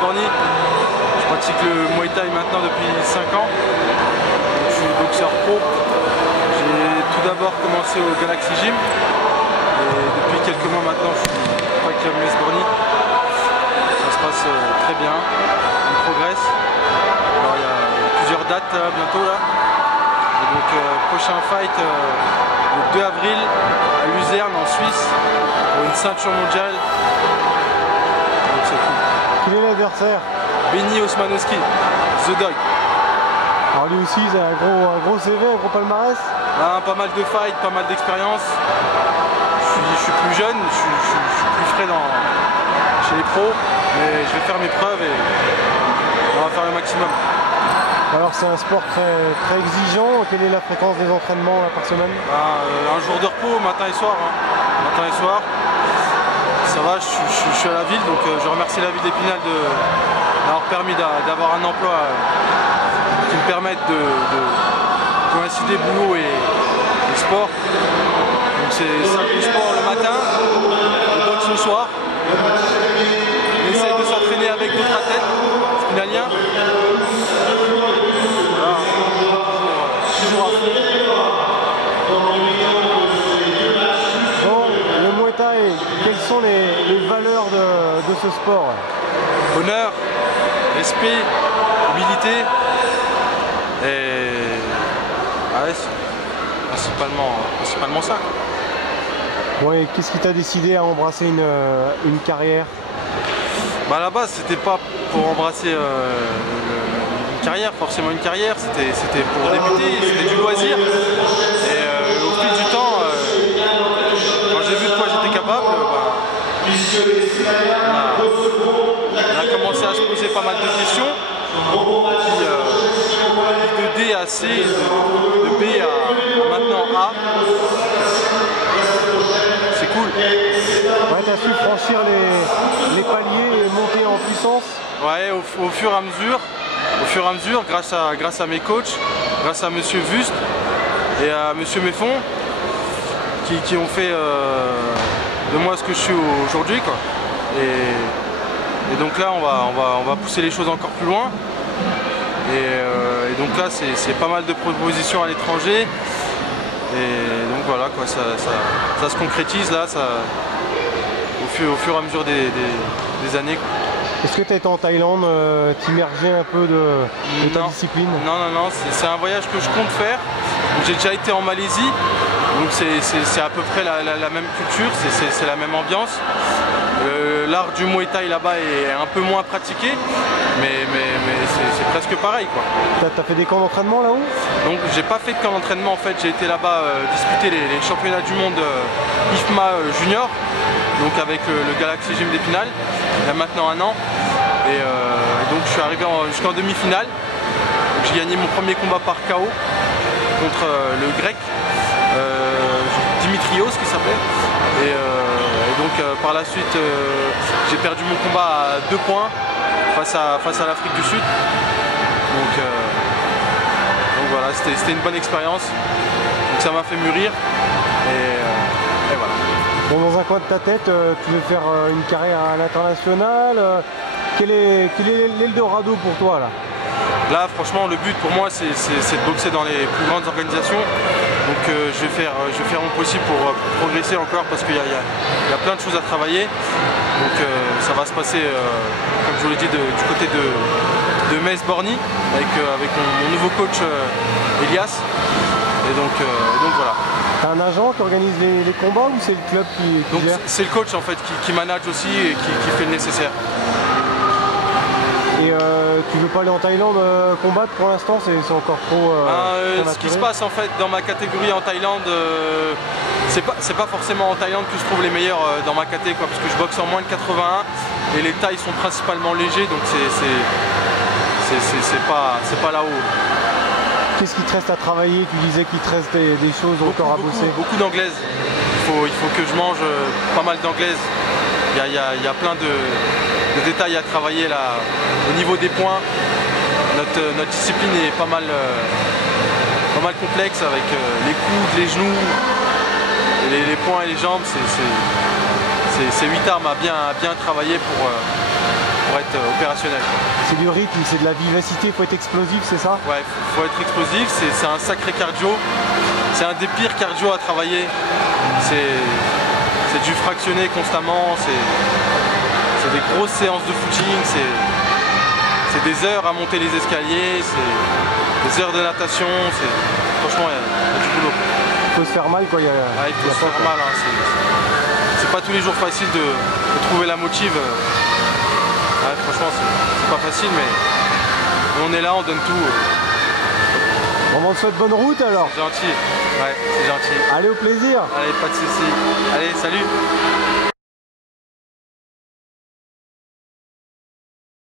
Borny. Je pratique le Muay Thai maintenant depuis 5 ans. Je suis boxeur pro. J'ai tout d'abord commencé au Galaxy Gym. Et depuis quelques mois maintenant, je suis Fight Club Mess Borny. Ça se passe très bien. On progresse. Alors il y a plusieurs dates bientôt là. Et donc prochain fight le 2 avril à Luzerne en Suisse pour une ceinture mondiale. Donc c'est cool. Quel est l'adversaire? Benny Osmanowski, The Dog. Alors lui aussi, il a un gros CV, un gros palmarès. Ah, pas mal de fights, pas mal d'expérience. Je suis plus jeune, je suis plus frais chez les pros, mais je vais faire mes preuves et on va faire le maximum. Alors c'est un sport très exigeant. Quelle est la fréquence des entraînements là, par semaine? Un jour de repos, matin et soir. Hein. Matin et soir. Ça va, je suis à la ville, donc je remercie la ville d'Épinal d'avoir permis d'avoir un emploi qui me permette de coïncider boulot et sport. Donc c'est salle de sport le matin, le boxe le soir. On essaye de s'entraîner avec d'autres athlètes spinaliens. Voilà, toujours à fond. Bon, le Muay Thai, quelles sont les valeurs de ce sport? Honneur, respect, humilité et ouais, c'est principalement ça. Ouais, qu'est-ce qui t'a décidé à embrasser une carrière? Bah à la base c'était pas pour embrasser une carrière, forcément une carrière, c'était pour débuter, c'était du loisir. Et au fil du temps, quand j'ai vu de quoi j'étais capable, on a commencé à se poser pas mal de questions. Puis de D à C, de B à maintenant A. C'est cool. Ouais, t'as su franchir les paliers et monter en puissance? Ouais, au fur et à mesure, grâce à mes coachs, grâce à Monsieur Wust et à Monsieur Méfon, qui ont fait de moi ce que je suis aujourd'hui, quoi. Et donc là, on va pousser les choses encore plus loin. Et donc là, c'est pas mal de propositions à l'étranger. Et donc voilà, quoi, ça se concrétise là, au fur et à mesure des années, quoi. Est-ce que tu as été en Thaïlande, t'immerger un peu de ta discipline? Non, c'est un voyage que je compte faire. J'ai déjà été en Malaisie, donc c'est à peu près la même culture, c'est la même ambiance. L'art du Muay Thai là-bas est un peu moins pratiqué, mais c'est presque pareil, quoi. T'as fait des camps d'entraînement là-haut? Donc j'ai pas fait de camp d'entraînement en fait, j'ai été là-bas disputer les championnats du monde IFMA junior, donc avec le Galaxy Gym d'Épinal, il y a maintenant 1 an. Et donc je suis arrivé jusqu'en demi-finale. J'ai gagné mon premier combat par KO contre le grec Dimitrios qui s'appelait. Et donc par la suite j'ai perdu mon combat à 2 points face à l'Afrique du Sud. Donc voilà, c'était une bonne expérience. Donc ça m'a fait mûrir. Et voilà. Bon, dans un coin de ta tête, tu veux faire une carrière à l'international. Quel est l'Eldorado pour toi là? Là, franchement, le but pour moi, c'est de boxer dans les plus grandes organisations. Donc je vais faire mon possible pour progresser encore parce qu'il y a plein de choses à travailler. Donc ça va se passer, comme je vous l'ai dit, du côté de Mess Borny avec mon nouveau coach Elias. Et donc voilà. T'as un agent qui organise les combats ou c'est le club qui gère? C'est le coach en fait qui manage aussi et qui fait le nécessaire. Et tu veux pas aller en Thaïlande combattre pour l'instant? C'est encore trop... ce qui se passe en fait dans ma catégorie en Thaïlande, c'est pas forcément en Thaïlande que je trouve les meilleurs dans ma caté, quoi, parce que je boxe en moins de 81 et les tailles sont principalement légers, donc c'est pas là-haut. Qu'est-ce qui te reste à travailler? Tu disais qu'il te reste des choses encore à bosser. Beaucoup d'anglaises. Il faut que je mange pas mal d'anglaises. Il y a plein de détails à travailler là. Au niveau des points, notre discipline est pas mal complexe avec les coudes, les genoux, les poings et les jambes. C'est 8 armes à bien travailler pour être opérationnel. C'est du rythme, c'est de la vivacité, il faut être explosif, c'est ça? Ouais, faut être explosif, c'est un sacré cardio. C'est un des pires cardio à travailler. C'est du fractionné constamment, c'est des grosses séances de footing, c'est des heures à monter les escaliers, c'est des heures de natation, franchement il y a du boulot. Il faut se faire mal quoi, il faut se faire mal, hein, c'est pas tous les jours facile de trouver la motive. Ouais, franchement c'est pas facile, mais on est là, on donne tout. On te souhaite bonne route alors. C'est gentil, ouais, c'est gentil. Allez, au plaisir. Allez, pas de soucis. Allez, salut.